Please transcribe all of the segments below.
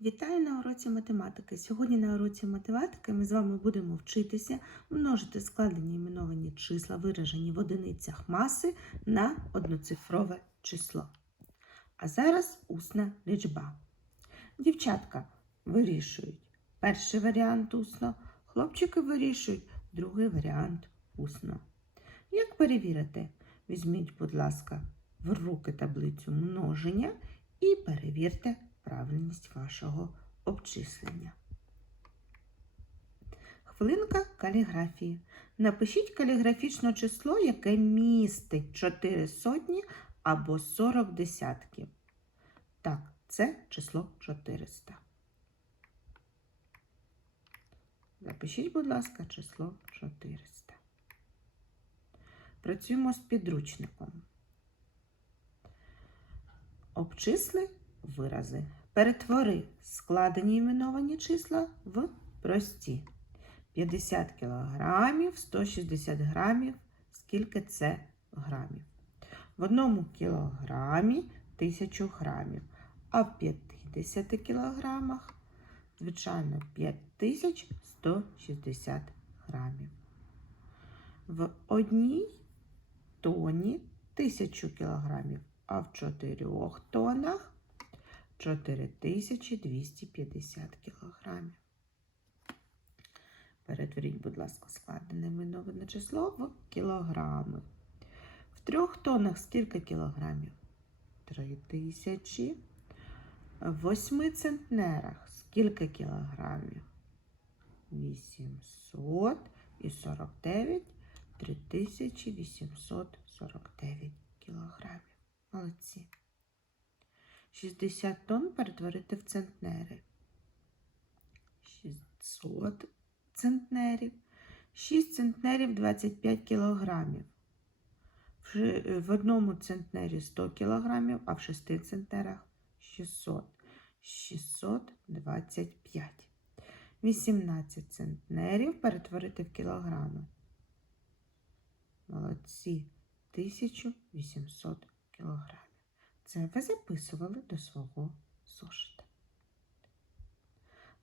Вітаю на уроці математики. Сьогодні на уроці математики ми з вами будемо вчитися множити складені іменовані числа, виражені в одиницях маси на одноцифрове число. А зараз усна лічба. Дівчатка вирішують перший варіант усно, хлопчики вирішують другий варіант усно. Як перевірити? Візьміть, будь ласка, в руки таблицю множення і перевірте правильність вашого обчислення. Хвилинка каліграфії. Напишіть каліграфічне число, яке містить 4 сотні або 40 десятків. Так, це число 400. Запишіть, будь ласка, число 400. Працюємо з підручником. Обчисли вирази. Перетвори складені іменовані числа в прості. 50 кілограмів, 160 грамів. Скільки це грамів? В одному кілограмі 1000 грамів, а в 50 кілограмах, звичайно, 5160 грамів. В одній тоні 1000 кілограмів, а в 4 тонах 4250 кілограмів. Перетворіть, будь ласка, складене іменоване число в кілограми. В трьох тонах скільки кілограмів? 3000. В восьми центнерах скільки кілограмів? 800 і 49 3849 кілограмів. Молодці. 60 тонн перетворити в центнери. 600 центнерів. 6 центнерів 25 кілограмів. В одному центнері 100 кілограмів, а в 6 центнерах 600. 625. 18 центнерів перетворити в кілограми. Молодці. 1800 кілограмів. Це ви записували до свого зошита.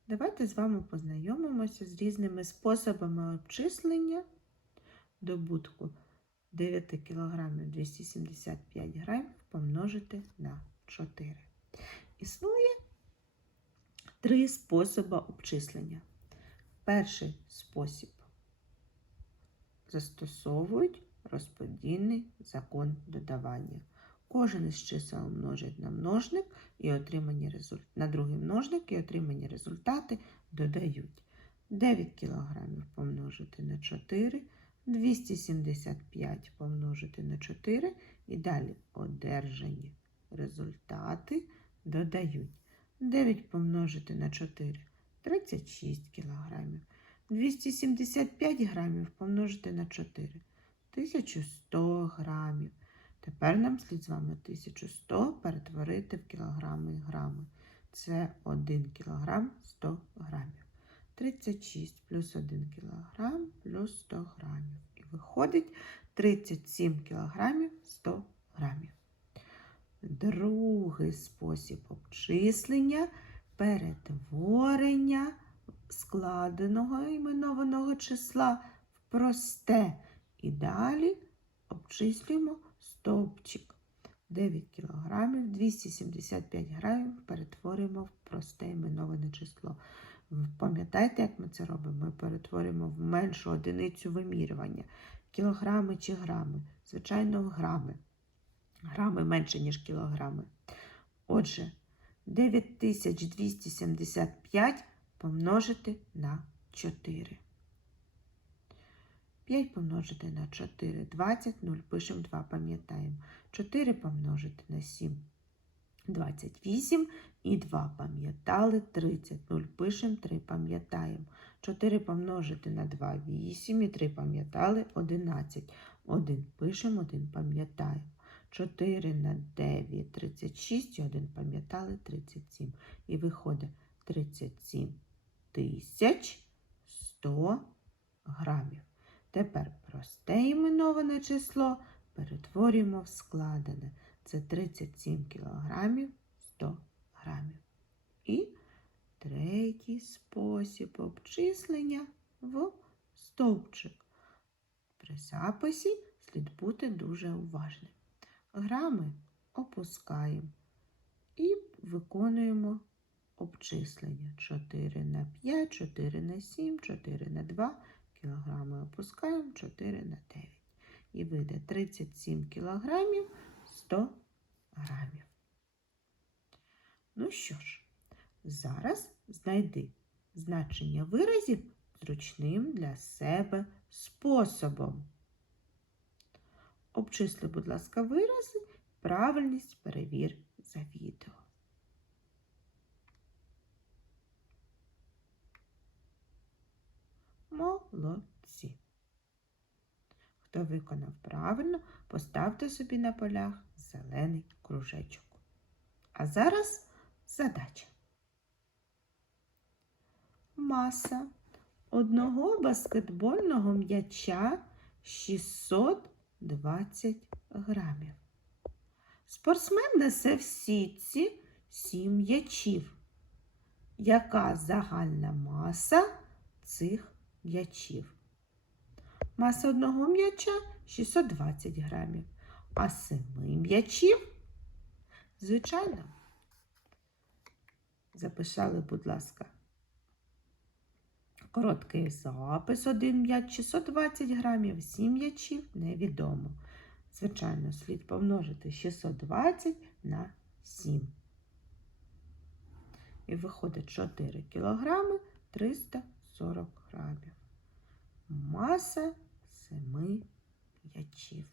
Давайте з вами познайомимося з різними способами обчислення добутку 9 кг 275 грамів помножити на 4. Існує три способи обчислення. Перший спосіб застосовують розподільний закон додавання. Кожен із чисел множить на множник і отримані результ... на другий множник і отримані результати додають. 9 кг помножити на 4, 275 помножити на 4 і далі одержані результати додають. 9 помножити на 4 36 кг. 275 грамів помножити на 4 1100 грамів. Тепер нам слід з вами 1100 перетворити в кілограми і грами. Це 1 кілограм 100 грамів. 36 плюс 1 кілограм плюс 100 грамів. І виходить 37 кілограмів 100 грамів. Другий спосіб обчислення перетворення складеного іменованого числа в просте. І далі обчислюємо стовпчик. 9 кг 275 грамів перетворюємо в просте іменоване число. Пам'ятаєте, як ми це робимо? Ми перетворюємо в меншу одиницю вимірювання. Кілограми чи грами? Звичайно, грами. Грами менше, ніж кілограми. Отже, 9275 помножити на 4. 5 помножити на 4, 20, 0, пишемо 2, пам'ятаємо. 4 помножити на 7, 28 і 2 пам'ятали, 30, 0, пишемо 3, пам'ятаємо. 4 помножити на 2, 8 і 3 пам'ятали, 11. 1 пишемо, 1 пам'ятаємо. 4 на 9, 36 і 1 пам'ятали, 37. І виходить 37 тисяч 100 грамів. Тепер просте іменоване число перетворюємо в складене. Це 37 кілограмів 100 грамів. І якийсь спосіб обчислення в стовпчик. При записі слід бути дуже уважним. Грами опускаємо і виконуємо обчислення 4 на 5, 4 на 7, 4 на 2 кілограми опускаємо 4 на 9. І вийде 37 кілограмів 100 грамів. Ну що ж, зараз знайди значення виразів зручним для себе способом. Обчисли, будь ласка, вирази, правильність перевір за відео. Молодці. Хто виконав правильно, поставте собі на полях зелений кружечок. А зараз задача. Маса одного баскетбольного м'яча 620 грамів. Спортсмен несе в сітці 7 м'ячів. Яка загальна маса цих м'ячів? Маса одного м'яча 620 грамів, а семи м'ячів, звичайно, записали, будь ласка, короткий запис, один м'яч 620 грамів, сім м'ячів невідомо. Звичайно, слід помножити 620 на 7. І виходить 4 кілограми 340 грамів. Маса семи м'ячів.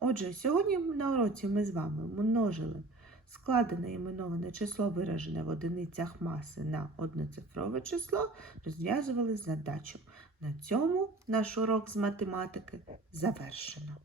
Отже, сьогодні на уроці ми з вами множили складене іменоване число, виражене в одиницях маси на одноцифрове число, розв'язували задачу. На цьому наш урок з математики завершено.